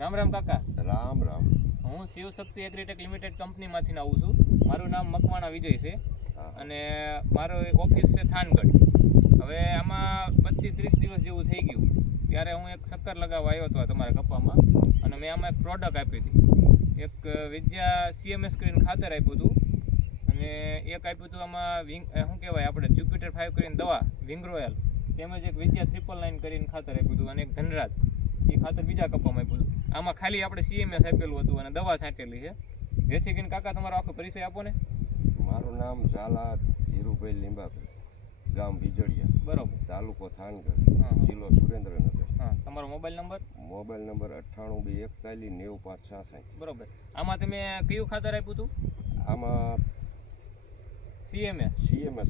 રામ રામ કાકા. રામ રામ. હું Shivshakti agritech limited કંપનીમાંથી આવું છું. મારું નામ મકવાણા વિજય છે અને મારો ઓફિસ છે થાનગઢ. હવે આમાં 25-30 દિવસ જેવું થઈ ગયું ત્યારે હું એક શક્કર લગાવવા આવ્યો હતો તમારા કપામાં અને મેં આમાં એક પ્રોડક્ટ આપી હતી. એક વિદ્યા CMS કરીને ખાતર આપ્યું હતું અને એક આપ્યું હતું આમાં શું કહેવાય આપણે જ્યુપિટર 5 કરીને દવા વિંગ રોયલ, તેમજ એક વિદ્યા 999 કરીને ખાતર આપ્યું હતું અને એક ધનરાજ એ ખાતર બીજા કપામાં આપ્યું હતું. આમાં ખાલી આપણે CMS આપેલું હતું અને દવા છાંટેલી છે. જેથી કરીને કાકા તમારો આખો પરિચય આપો ને. મારું નામ ઝાલા ધીરુભાઈ લીંબાભાઈ, ગામ વિજળિયા, બરોબર, તાલુકો થાનગઢ, જિલ્લો સુરેન્દ્રનગર. હા, તમારો મોબાઈલ નંબર? Mobile number 9821419566. બરોબર. આમાં તમે કયું ખાતર આપ્યું હતું? આમાં CMS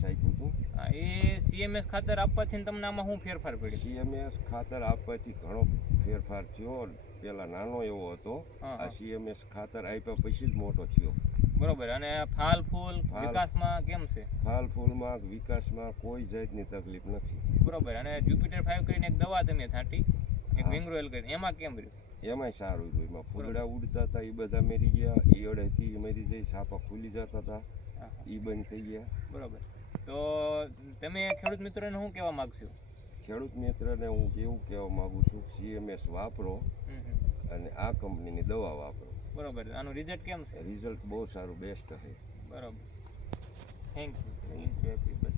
આપ્યું હતું. હા, એ CMS ખાતર આપવાથી તમને આમાં શું ફેરફાર પડ્યો? CMS ખાતર આપવાથી ઘણો ફેરફાર થયો. પેલા નાનો એવો હતો, આ CMS ખાતર આપ્યા પછી જ મોટો થયો. બરોબર. અને ફાલ ફૂલ વિકાસમાં કેમ છે? ફાલ ફૂલમાં વિકાસમાં કોઈ જાતની તકલીફ નથી. બરોબર. અને જ્યુપિટર 5 કરીને એક દવા તમે છાંટી, એક વિંગ રોયલ કરીને, એમાં કેમ રહ્યું? એમાંય સારું હતું. એમાં ફૂલડા ઉડતા હતા એ બધા મરી ગયા, ઈયળ હતી એ મરી ગઈ, સાપા ખુલી જતા હતા એ બંધ થઈ ગયા. બરોબર. તો તમે ખેડૂત મિત્રોને શું કહેવા માગશો? ખેડૂત મિત્રને હું કેવું કહેવા માગું છું, CMS વાપરો અને આ કંપનીની દવા વાપરો. બરોબર. આનું રિઝલ્ટ કેમ છે? રિઝલ્ટ બહુ સારું, બેસ્ટ છે. બરોબર. Thank you.